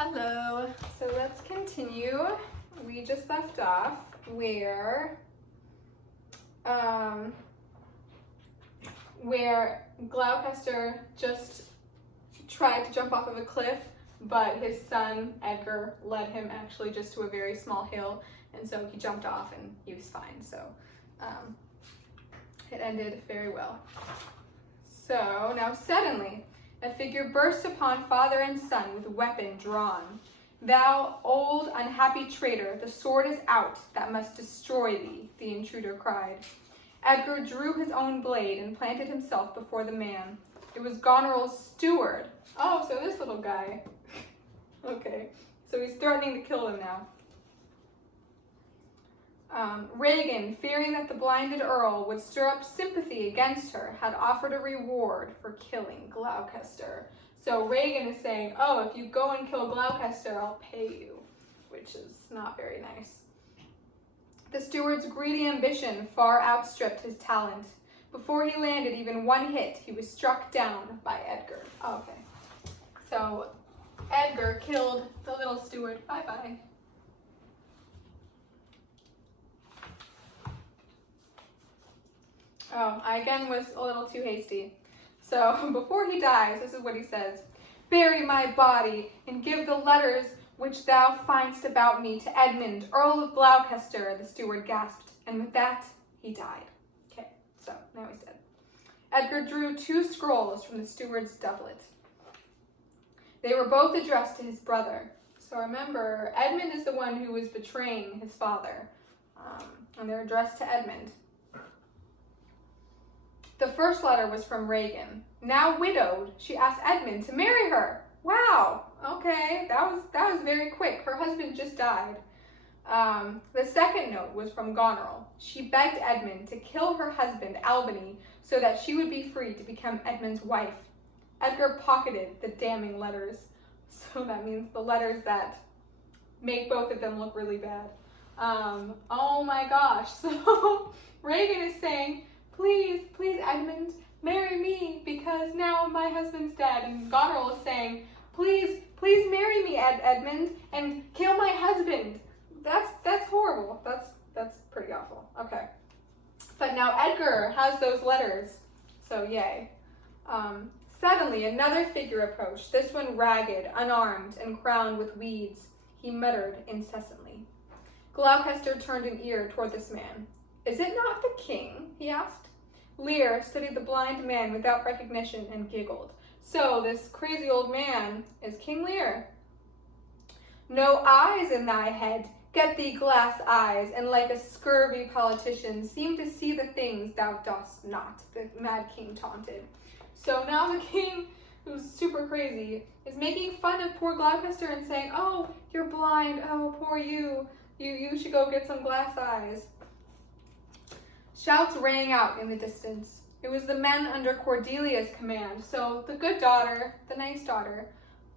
Hello. So let's continue. We just left off where Gloucester just tried to jump off of a cliff, but his son Edgar led him actually just to a very small hill, and so he jumped off and he was fine. So it ended very well. So now suddenly a figure burst upon father and son with weapon drawn. Thou old unhappy traitor, the sword is out that must destroy thee, the intruder cried. Edgar drew his own blade and planted himself before the man. It was Goneril's steward. Oh, so this little guy. Okay, so he's threatening to kill him now. Regan, fearing that the blinded Earl would stir up sympathy against her, had offered a reward for killing Gloucester. So Regan is saying, oh, if you go and kill Gloucester, I'll pay you, which is not very nice. The steward's greedy ambition far outstripped his talent. Before he landed even one hit, he was struck down by Edgar. Oh, okay, so Edgar killed the little steward. Bye-bye. Oh, I again was a little too hasty. So before he dies, this is what he says. Bury my body and give the letters which thou find'st about me to Edmund, Earl of Gloucester, the steward gasped, and with that he died. Okay, so now he's dead. Edgar drew 2 scrolls from the steward's doublet. They were both addressed to his brother. So remember, Edmund is the one who was betraying his father, and they're addressed to Edmund. The first letter was from Regan. Now widowed, she asked Edmund to marry her. Wow, okay, that was very quick. Her husband just died. The second note was from Goneril. She begged Edmund to kill her husband, Albany, so that she would be free to become Edmund's wife. Edgar pocketed the damning letters. So that means the letters that make both of them look really bad. Oh my gosh. So Regan is saying, please, Edmund, marry me, because now my husband's dead. And Goneril is saying, please marry me, Edmund, and kill my husband. That's horrible. That's pretty awful. Okay. But now Edgar has those letters, so yay. Suddenly another figure approached, this one ragged, unarmed, and crowned with weeds. He muttered incessantly. Gloucester turned an ear toward this man. Is it not the king? He asked. Lear studied the blind man without recognition and giggled. So this crazy old man is King Lear. No eyes in thy head. Get thee glass eyes, and like a scurvy politician, seem to see the things thou dost not, the mad king taunted. So now the king, who's super crazy, is making fun of poor Gloucester and saying, oh, you're blind, oh, poor you. You should go get some glass eyes. Shouts rang out in the distance. It was the men under Cordelia's command, so the good daughter, the nice daughter,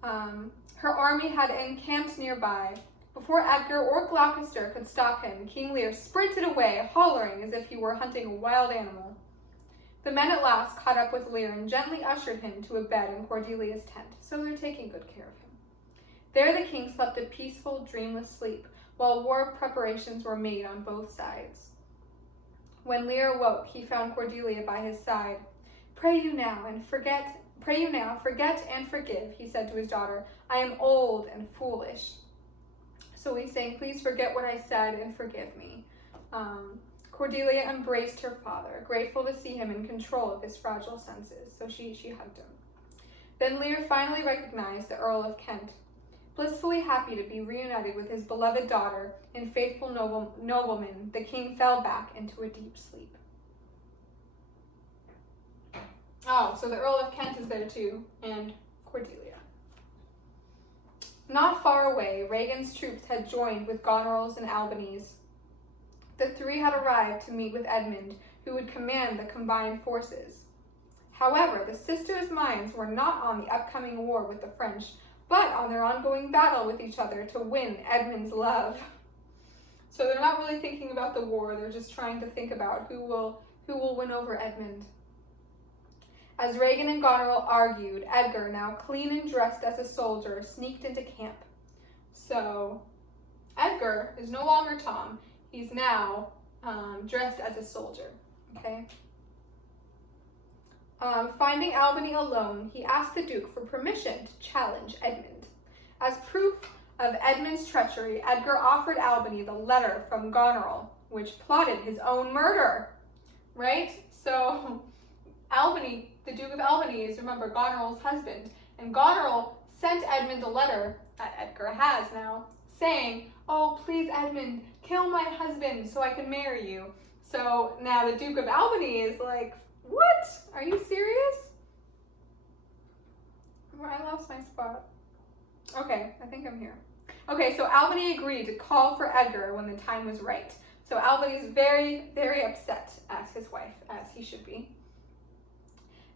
her army had encamped nearby. Before Edgar or Gloucester could stop him, King Lear sprinted away, hollering as if he were hunting a wild animal. The men at last caught up with Lear and gently ushered him to a bed in Cordelia's tent, so they're taking good care of him. There the king slept a peaceful, dreamless sleep, while war preparations were made on both sides. When Lear awoke, he found Cordelia by his side. Pray you now, forget and forgive, he said to his daughter. I am old and foolish. So he's saying, please forget what I said and forgive me. Cordelia embraced her father, grateful to see him in control of his fragile senses, so she hugged him. Then Lear finally recognized the Earl of Kent. Blissfully happy to be reunited with his beloved daughter and faithful nobleman, the king fell back into a deep sleep. Oh, so the Earl of Kent is there too, and Cordelia. Not far away, Regan's troops had joined with Goneril's and Albany's. The 3 had arrived to meet with Edmund, who would command the combined forces. However, the sisters' minds were not on the upcoming war with the French, but on their ongoing battle with each other to win Edmund's love. So they're not really thinking about the war, they're just trying to think about who will win over Edmund. As Regan and Goneril argued, Edgar, now clean and dressed as a soldier, sneaked into camp. So Edgar is no longer Tom. He's now dressed as a soldier, okay? Finding Albany alone, he asked the Duke for permission to challenge Edmund. As proof of Edmund's treachery, Edgar offered Albany the letter from Goneril, which plotted his own murder, right? So Albany, the Duke of Albany, is, remember, Goneril's husband, and Goneril sent Edmund a letter that Edgar has now, saying, "Oh, please, Edmund, kill my husband so I can marry you." So now the Duke of Albany is like, what? Are you serious? I lost my spot. Okay, I think I'm here. Okay, so Albany agreed to call for Edgar when the time was right. So Albany is very, very upset at his wife, as he should be.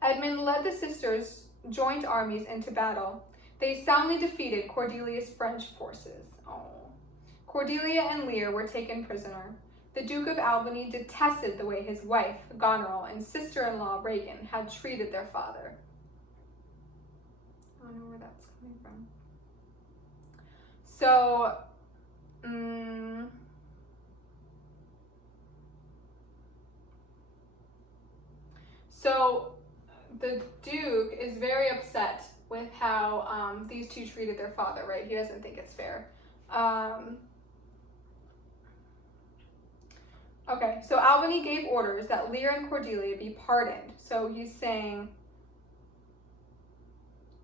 Edmund led the sisters' joint armies into battle. They soundly defeated Cordelia's French forces. Oh. Cordelia and Lear were taken prisoner. The Duke of Albany detested the way his wife, Goneril, and sister-in-law, Regan, had treated their father. I don't know where that's coming from. So, the Duke is very upset with how these two treated their father, right? He doesn't think it's fair. Okay, so Albany gave orders that Lear and Cordelia be pardoned. So he's saying,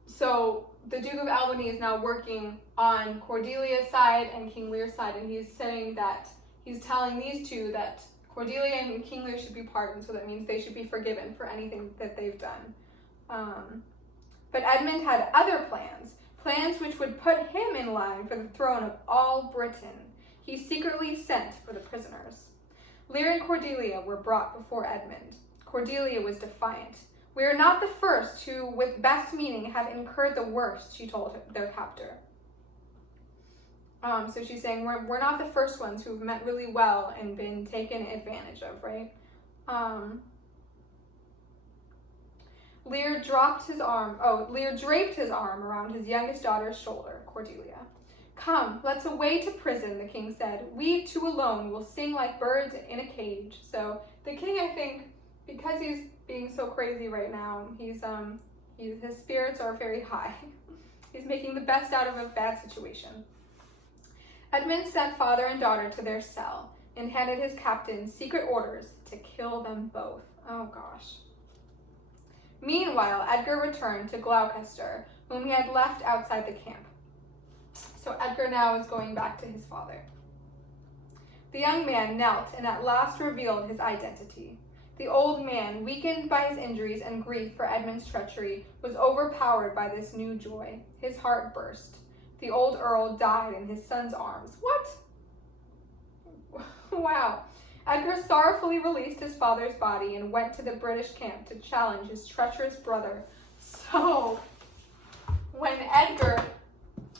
so the Duke of Albany is now working on Cordelia's side and King Lear's side, and he's saying that, he's telling these two that Cordelia and King Lear should be pardoned, so that means they should be forgiven for anything that they've done. But Edmund had other plans which would put him in line for the throne of all Britain. He secretly sent for the prisoners. Lear and Cordelia were brought before Edmund. Cordelia was defiant. "We are not the first who, with best meaning, have incurred the worst," she told their captor. So she's saying, we're not the first ones who've meant really well and been taken advantage of, right? Lear draped his arm around his youngest daughter's shoulder, Cordelia. "Come, let's away to prison," the king said. "We two alone will sing like birds in a cage." So the king, I think, because he's being so crazy right now, his spirits are very high. He's making the best out of a bad situation. Edmund sent father and daughter to their cell and handed his captain secret orders to kill them both. Oh gosh. Meanwhile, Edgar returned to Gloucester, whom he had left outside the camp. So Edgar now is going back to his father. The young man knelt and at last revealed his identity. The old man, weakened by his injuries and grief for Edmund's treachery, was overpowered by this new joy. His heart burst. The old earl died in his son's arms. What? Wow. Edgar sorrowfully released his father's body and went to the British camp to challenge his treacherous brother. So, when Edgar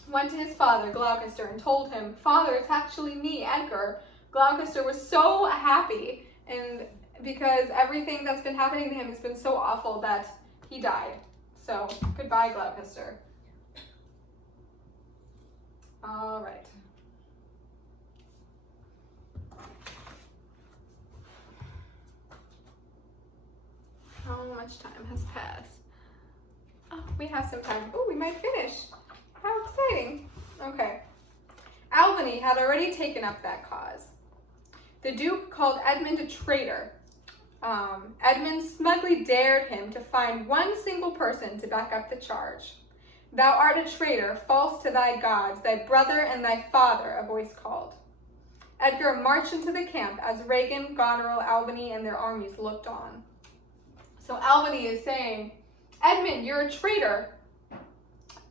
went to his father, Gloucester, and told him, "Father, it's actually me, Edgar," Gloucester was so happy, and because everything that's been happening to him has been so awful that he died. So, goodbye, Gloucester. All right. How much time has passed? Oh, we have some time. Oh, we might finish. How exciting. Okay. Albany had already taken up that cause. The Duke called Edmund a traitor. Edmund smugly dared him to find one single person to back up the charge. "Thou art a traitor, false to thy gods, thy brother and thy father," a voice called. Edgar marched into the camp as Regan, Goneril, Albany, and their armies looked on. So Albany is saying, "Edmund, you're a traitor."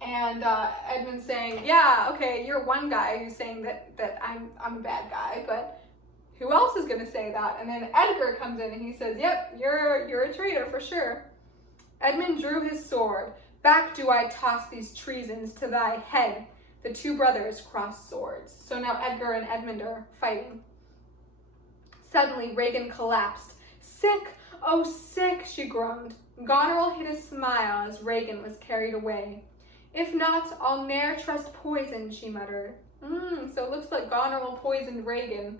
And Edmund's saying, "Yeah, okay, you're one guy who's saying that I'm a bad guy, but who else is going to say that?" And then Edgar comes in and he says, "Yep, you're a traitor for sure." Edmund drew his sword. "Back do I toss these treasons to thy head." The two brothers crossed swords. So now Edgar and Edmund are fighting. Suddenly, Regan collapsed. "Sick, oh sick," she groaned. Goneril hid a smile as Regan was carried away. If not, I'll ne'er trust poison, she muttered. So it looks like Goneril poisoned Regan.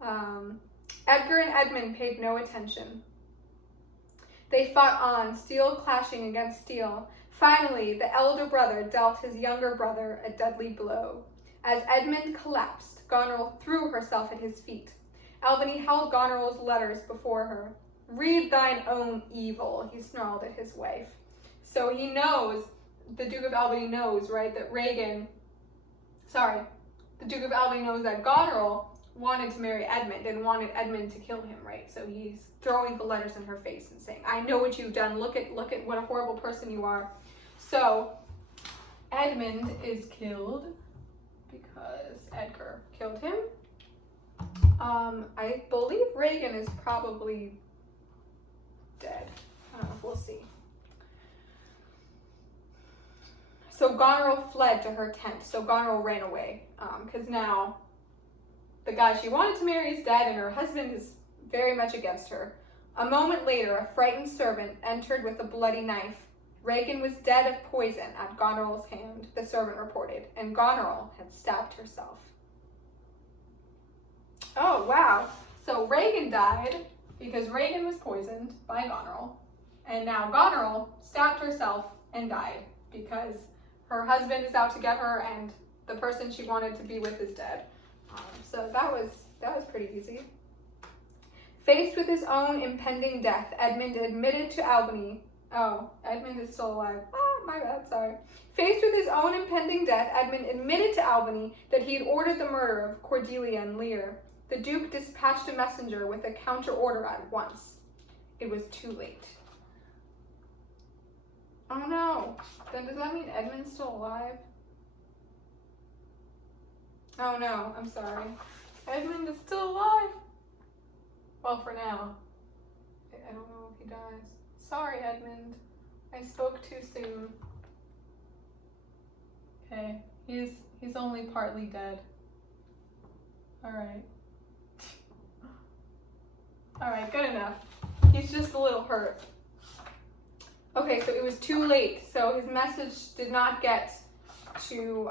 Edgar and Edmund paid no attention. They fought on, steel clashing against steel. Finally, the elder brother dealt his younger brother a deadly blow. As Edmund collapsed, Goneril threw herself at his feet. Albany held Goneril's letters before her. Read thine own evil, he snarled at his wife. So he knows, the Duke of Albany knows, right, that the Duke of Albany knows that Goneril wanted to marry Edmund and wanted Edmund to kill him, right? So he's throwing the letters in her face and saying, I know what you've done. Look at what a horrible person you are. So Edmund is killed because Edgar killed him. I believe Regan is probably dead. I don't know, we'll see. So Goneril fled to her tent. So Goneril ran away because now the guy she wanted to marry is dead and her husband is very much against her. A moment later, a frightened servant entered with a bloody knife. Regan was dead of poison at Goneril's hand, the servant reported, and Goneril had stabbed herself. Oh, wow. So Regan died because Regan was poisoned by Goneril, and now Goneril stabbed herself and died because her husband is out to get her and the person she wanted to be with is dead. So that was pretty easy. Faced with his own impending death, Edmund admitted to Albany. Oh, Edmund is still alive. My bad, sorry. Faced with his own impending death, Edmund admitted to Albany that he had ordered the murder of Cordelia and Lear. The Duke dispatched a messenger with a counter order at once. It was too late. Oh no. Then does that mean Edmund's still alive? Oh no, I'm sorry. Edmund is still alive. Well, for now. I don't know if he dies. Sorry, Edmund. I spoke too soon. Okay, he's only partly dead. Alright. Alright, good enough. He's just a little hurt. Okay, so it was too late. So his message did not get to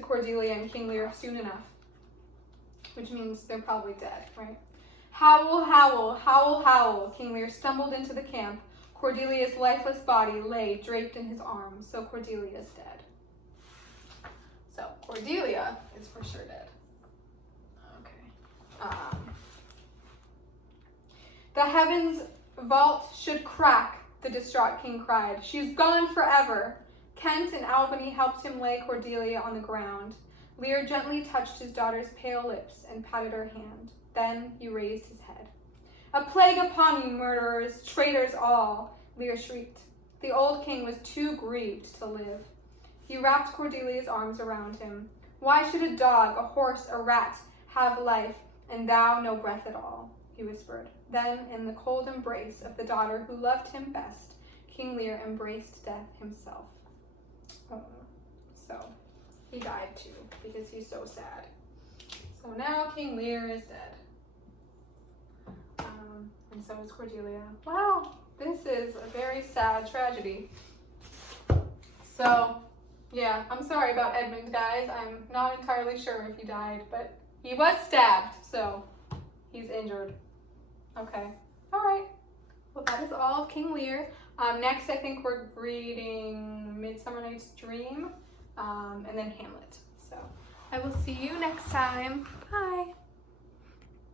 Cordelia and King Lear soon enough. Which means they're probably dead, right? Howl, howl, howl, howl. King Lear stumbled into the camp. Cordelia's lifeless body lay draped in his arms, so Cordelia is dead. So Cordelia is for sure dead. Okay. The heavens' vault should crack, the distraught king cried. She's gone forever. Kent and Albany helped him lay Cordelia on the ground. Lear gently touched his daughter's pale lips and patted her hand. Then he raised his head. A plague upon you, murderers, traitors all, Lear shrieked. The old king was too grieved to live. He wrapped Cordelia's arms around him. Why should a dog, a horse, a rat have life, and thou no breath at all? He whispered. Then, in the cold embrace of the daughter who loved him best, King Lear embraced death himself. Oh, so he died too, because he's so sad. So now King Lear is dead. And so is Cordelia. Wow, this is a very sad tragedy. So, yeah, I'm sorry about Edmund, guys. I'm not entirely sure if he died, but he was stabbed, so he's injured. Okay, all right. Well, that is all of King Lear. Next, I think we're reading Midsummer Night's Dream, and then Hamlet. So I will see you next time. Bye.